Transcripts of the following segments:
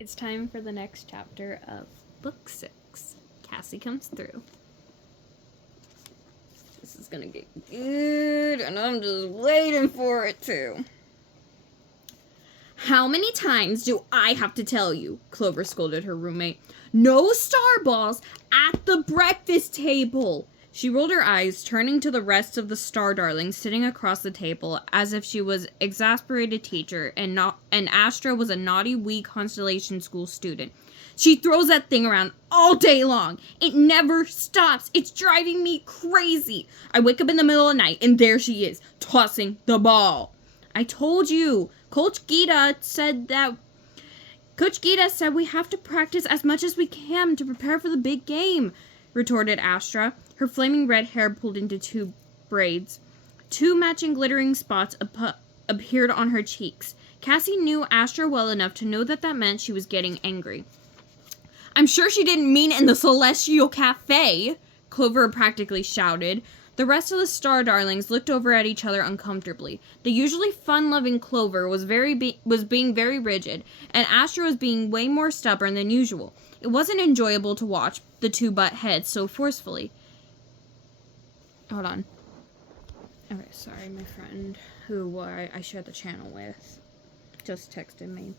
It's time for the next chapter of Book 6. Cassie comes through. This is gonna get good, and I'm just waiting for it to. How many times do I have to tell you? Clover scolded her roommate. No star balls at the breakfast table. She rolled her eyes, turning to the rest of the star darlings sitting across the table as if she was an exasperated teacher and Astra was a naughty, wee Constellation School student. She throws that thing around all day long. It never stops. It's driving me crazy. I wake up in the middle of the night and there she is, tossing the ball. I told you. Coach Gita said we have to practice as much as we can to prepare for the big game, retorted Astra, her flaming red hair pulled into two braids. Two matching glittering spots appeared on her cheeks. Cassie knew Astra well enough to know that meant she was getting angry. I'm sure she didn't mean it in the Celestial Cafe, Clover practically shouted. The rest of the star darlings looked over at each other uncomfortably. The usually fun-loving Clover was being very rigid, and Astra was being way more stubborn than usual. It wasn't enjoyable to watch the two butt heads so forcefully. Hold on. Okay, sorry, my friend, who I shared the channel with, just texted me.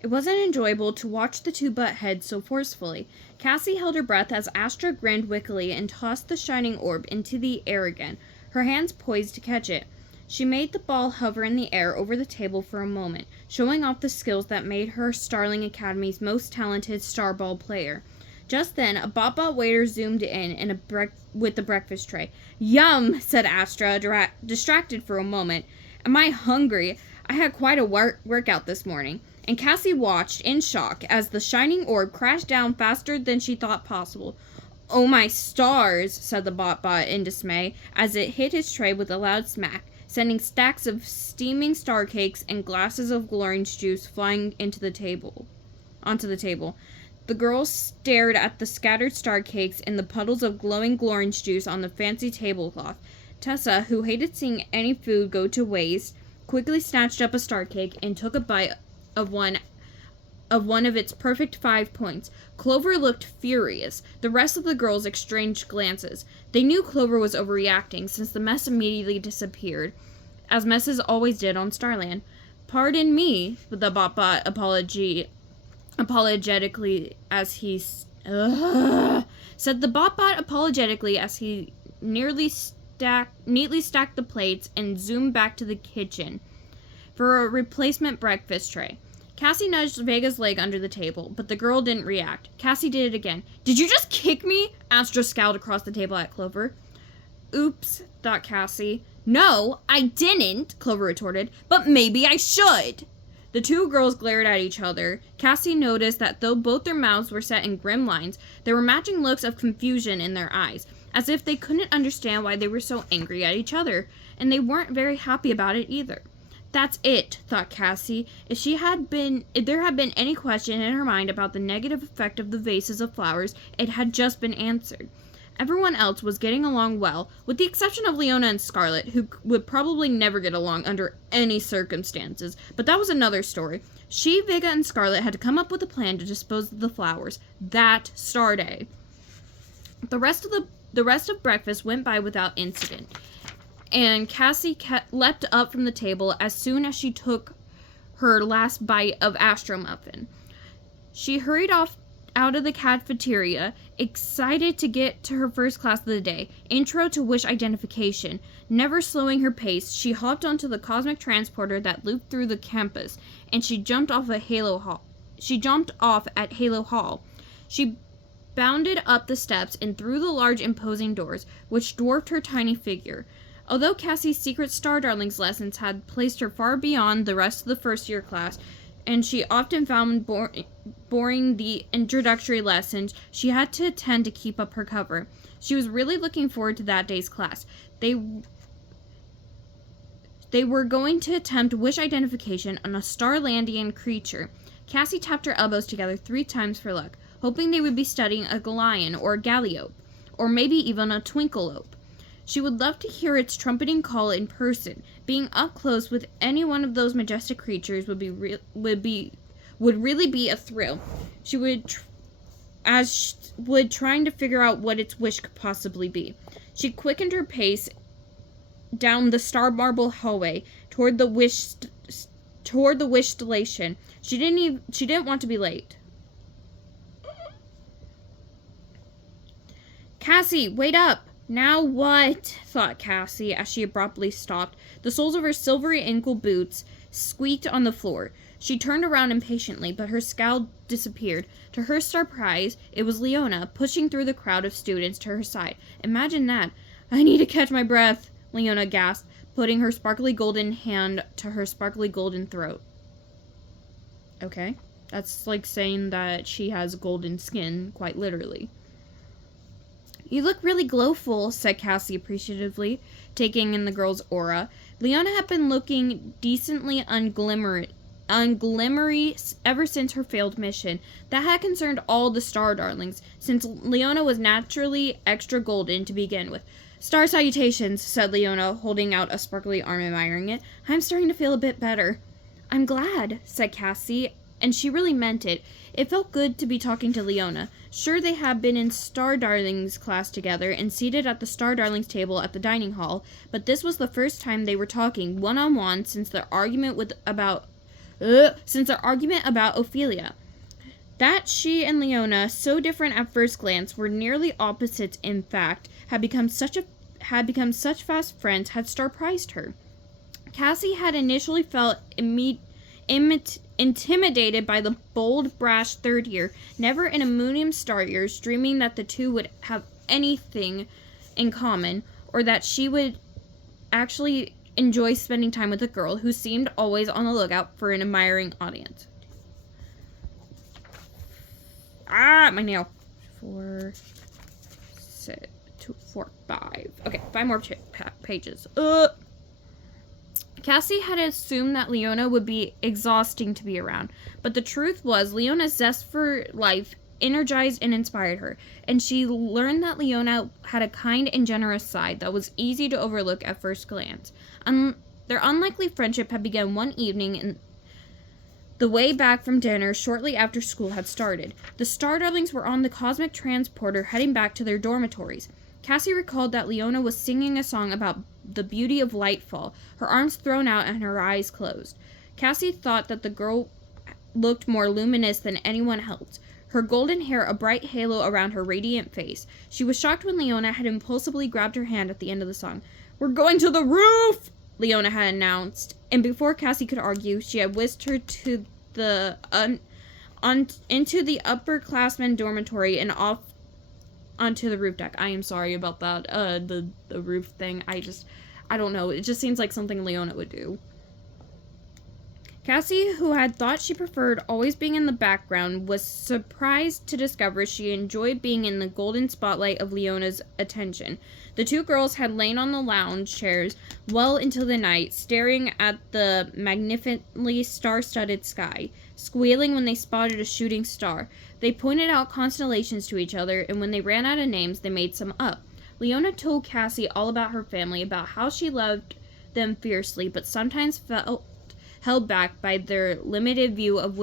It wasn't enjoyable to watch the two butt heads so forcefully. Cassie held her breath as Astra grinned wickedly and tossed the shining orb into the air again, her hands poised to catch it. She made the ball hover in the air over the table for a moment, showing off the skills that made her Starling Academy's most talented starball player. Just then, a Bot-Bot waiter zoomed in with the breakfast tray. Yum, said Astra, distracted for a moment. Am I hungry? I had quite a workout this morning. And Cassie watched in shock as the shining orb crashed down faster than she thought possible. Oh my stars, said the Bot-Bot in dismay as it hit his tray with a loud smack, sending stacks of steaming star cakes and glasses of orange juice flying onto the table. The girls stared at the scattered star cakes and the puddles of glowing orange juice on the fancy tablecloth. Tessa, who hated seeing any food go to waste, quickly snatched up a star cake and took a bite of one of its perfect 5 points. Clover looked furious. The rest of the girls exchanged glances. They knew Clover was overreacting since the mess immediately disappeared, as messes always did on Starland. Pardon me, the Bot-Bot apologetically as he said the Bot-Bot apologetically as he neatly stacked the plates and zoomed back to the kitchen for a replacement breakfast tray. Cassie nudged Vega's leg under the table, but the girl didn't react. Cassie did it again. Did you just kick me? Astra scowled across the table at Clover. Oops, thought Cassie. No, I didn't, Clover retorted, but maybe I should. The two girls glared at each other. Cassie noticed that though both their mouths were set in grim lines, there were matching looks of confusion in their eyes, as if they couldn't understand why they were so angry at each other, and they weren't very happy about it either. That's it, thought Cassie. If there had been any question in her mind about the negative effect of the vases of flowers, it had just been answered. Everyone else was getting along well, with the exception of Leona and Scarlet, who would probably never get along under any circumstances, but that was another story. She, Vega, and Scarlet had to come up with a plan to dispose of the flowers that star day. The rest of breakfast went by without incident, and Cassie leapt up from the table as soon as she took her last bite of Astro Muffin. She hurried out of the cafeteria, excited to get to her first class of the day, Intro to Wish Identification. Never slowing her pace, she hopped onto the cosmic transporter that looped through the campus, and she jumped off at Halo Hall. She bounded up the steps and through the large imposing doors, which dwarfed her tiny figure. Although Cassie's Secret Star Darlings lessons had placed her far beyond the rest of the first-year class, and she often found boring the introductory lessons she had to attend to keep up her cover, she was really looking forward to that day's class. They were going to attempt wish identification on a Starlandian creature. Cassie tapped her elbows together 3 times for luck, hoping they would be studying a Galion or a Galliope, or maybe even a Twinkleope. She would love to hear its trumpeting call in person. Being up close with any one of those majestic creatures would really be a thrill. She would trying to figure out what its wish could possibly be. She quickened her pace down the star marble hallway toward the wish station. She didn't want to be late. Cassie, wait up! Now what? Thought Cassie as she abruptly stopped. The soles of her silvery ankle boots squeaked on the floor. She turned around impatiently, but her scowl disappeared. To her surprise, it was Leona, pushing through the crowd of students to her side. Imagine that. I need to catch my breath, Leona gasped, putting her sparkly golden hand to her sparkly golden throat. Okay. That's like saying that she has golden skin, quite literally. You look really glowful, said Cassie appreciatively, taking in the girl's aura. Leona had been looking decently unglimmery ever since her failed mission. That had concerned all the Star Darlings, since Leona was naturally extra golden to begin with. Star salutations, said Leona, holding out a sparkly arm, admiring it. I'm starting to feel a bit better. I'm glad, said Cassie, and she really meant it. It felt good to be talking to Leona. Sure, they had been in Star Darlings class together and seated at the Star Darlings table at the dining hall, but this was the first time they were talking one-on-one since their argument about Ophelia. That she and Leona, so different at first glance, were nearly opposites in fact, had become such fast friends had surprised her. Cassie had initially felt intimidated by the bold, brash third year, never in a million star years dreaming that the two would have anything in common, or that she would actually enjoy spending time with a girl who seemed always on the lookout for an admiring audience. My nail. 4, 6, 2, 4, 5. Okay, 5 more pages. Cassie had assumed that Leona would be exhausting to be around, but the truth was Leona's zest for life energized and inspired her, and she learned that Leona had a kind and generous side that was easy to overlook at first glance. Their unlikely friendship had begun one evening in the way back from dinner shortly after school had started. The Star Darlings were on the cosmic transporter heading back to their dormitories. Cassie recalled that Leona was singing a song about the beauty of lightfall, her arms thrown out and her eyes closed. Cassie thought that the girl looked more luminous than anyone else, her golden hair a bright halo around her radiant face. She was shocked when Leona had impulsively grabbed her hand at the end of the song. "We're going to the roof!" Leona had announced, and before Cassie could argue, she had whisked her to into the upperclassmen dormitory and off onto the roof deck. I am sorry about that. The roof thing. I don't know. It just seems like something Leona would do. Cassie, who had thought she preferred always being in the background, was surprised to discover she enjoyed being in the golden spotlight of Leona's attention. The two girls had lain on the lounge chairs well into the night, staring at the magnificently star-studded sky, squealing when they spotted a shooting star. They pointed out constellations to each other, and when they ran out of names, they made some up. Leona told Cassie all about her family, about how she loved them fiercely, but sometimes felt held back by their limited view of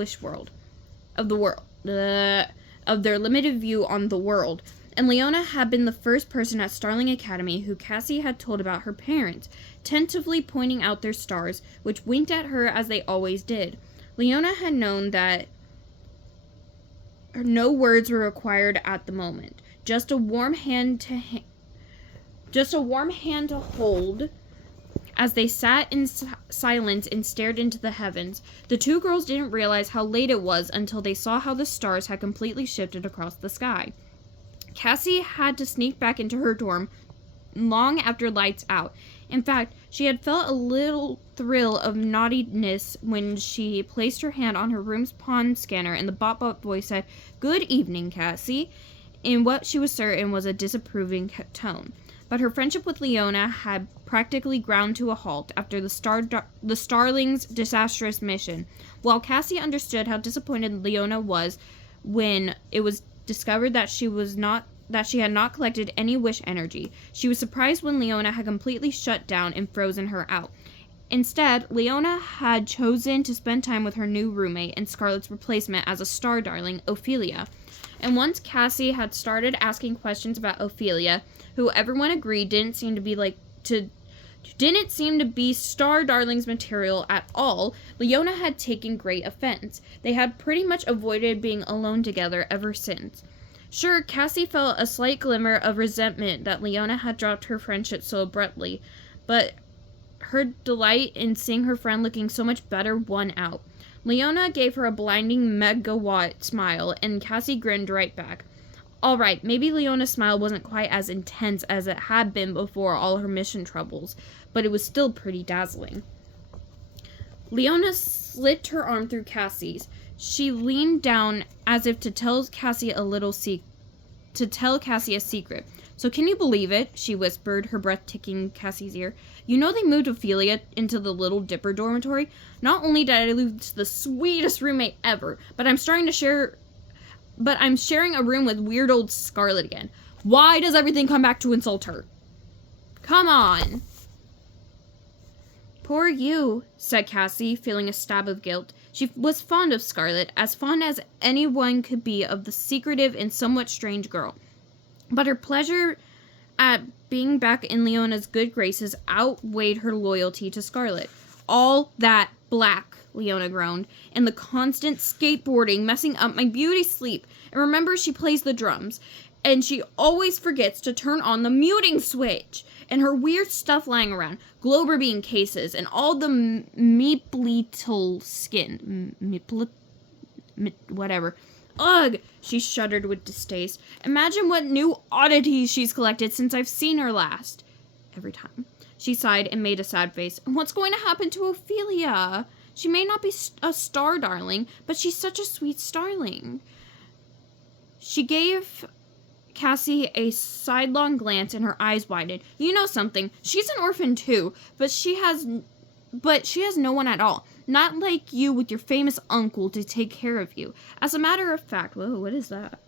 their limited view on the world. And Leona had been the first person at Starling Academy who Cassie had told about her parents, tentatively pointing out their stars, which winked at her as they always did. Leona had known that no words were required at the moment, just a warm hand to hold. As they sat in silence and stared into the heavens, the two girls didn't realize how late it was until they saw how the stars had completely shifted across the sky. Cassie had to sneak back into her dorm long after lights out. In fact, she had felt a little thrill of naughtiness when she placed her hand on her room's pawn scanner and the bot voice said, "Good evening, Cassie," in what she was certain was a disapproving tone. But her friendship with Leona had practically ground to a halt after the Starlings' disastrous mission. While Cassie understood how disappointed Leona was when it was discovered that she was not that she had not collected any wish energy. She was surprised when Leona had completely shut down and frozen her out. Instead, Leona had chosen to spend time with her new roommate and Scarlett's replacement as a star darling, Ophelia. And once Cassie had started asking questions about Ophelia, who everyone agreed didn't seem to be Star Darling's material at all, Leona had taken great offense. They had pretty much avoided being alone together ever since. Sure, Cassie felt a slight glimmer of resentment that Leona had dropped her friendship so abruptly, but her delight in seeing her friend looking so much better won out. Leona gave her a blinding megawatt smile, and Cassie grinned right back. All right, maybe Leona's smile wasn't quite as intense as it had been before all her mission troubles, but it was still pretty dazzling. Leona slipped her arm through Cassie's. She leaned down as if to tell Cassie a secret. So can you believe it? She whispered, her breath tickling Cassie's ear. You know they moved Ophelia into the Little Dipper dormitory? Not only did I lose the sweetest roommate ever, but I'm sharing a room with weird old Scarlett again. Why does everything come back to insult her? Come on. Poor you, said Cassie, feeling a stab of guilt. She was fond of Scarlett, as fond as anyone could be of the secretive and somewhat strange girl. But her pleasure at being back in Leona's good graces outweighed her loyalty to Scarlett. All that black, Leona groaned, and the constant skateboarding messing up my beauty sleep. And remember, she plays the drums, and she always forgets to turn on the muting switch. And her weird stuff lying around, Glober bean cases, and all the meepleetle skin. Whatever. Ugh, she shuddered with distaste. Imagine what new oddities she's collected since I've seen her last. Every time. She sighed and made a sad face. And what's going to happen to Ophelia? She may not be a star darling, but she's such a sweet starling. She gave Cassie a sidelong glance and her eyes widened. You know something, she's an orphan too, but she has no one at all. Not like you with your famous uncle to take care of you. As a matter of fact, whoa, what is that?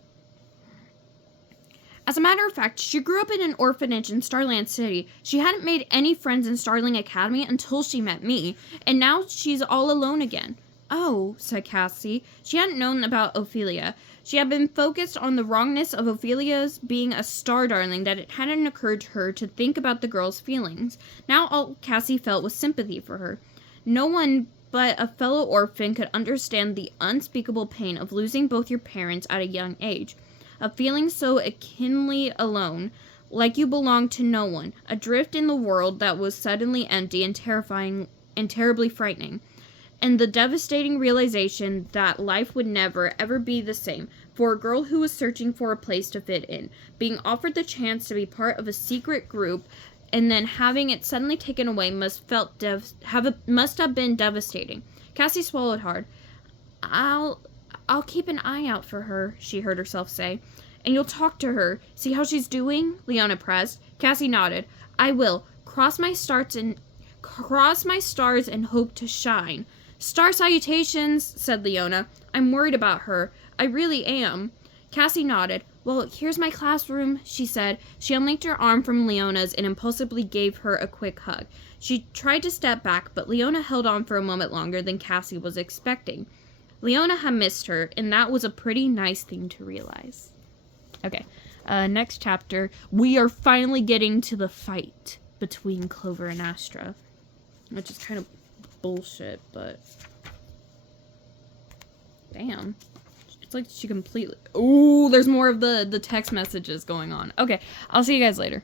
As a matter of fact, she grew up in an orphanage in Starland City. She hadn't made any friends in Starling Academy until she met me, and now she's all alone again. Oh, said Cassie. She hadn't known about Ophelia. She had been focused on the wrongness of Ophelia's being a star darling that it hadn't occurred to her to think about the girl's feelings. Now all Cassie felt was sympathy for her. No one but a fellow orphan could understand the unspeakable pain of losing both your parents at a young age. Of feeling so akinly alone, like you belonged to no one, adrift in the world that was suddenly empty and terrifying and terribly frightening. And the devastating realization that life would never, ever be the same for a girl who was searching for a place to fit in, being offered the chance to be part of a secret group, and then having it suddenly taken away must have been devastating. Cassie swallowed hard. I'll keep an eye out for her, she heard herself say. And you'll talk to her, see how she's doing? Leona pressed. Cassie nodded. I will. Cross my stars and hope to shine. Star salutations, said Leona. I'm worried about her. I really am. Cassie nodded. Well, here's my classroom, she said. She unlinked her arm from Leona's and impulsively gave her a quick hug. She tried to step back, but Leona held on for a moment longer than Cassie was expecting. Leona had missed her, and that was a pretty nice thing to realize. Okay, next chapter. We are finally getting to the fight between Clover and Astra, which is kind of bullshit, but damn. It's like she completely... Ooh, there's more of the text messages going on. Okay, I'll see you guys later.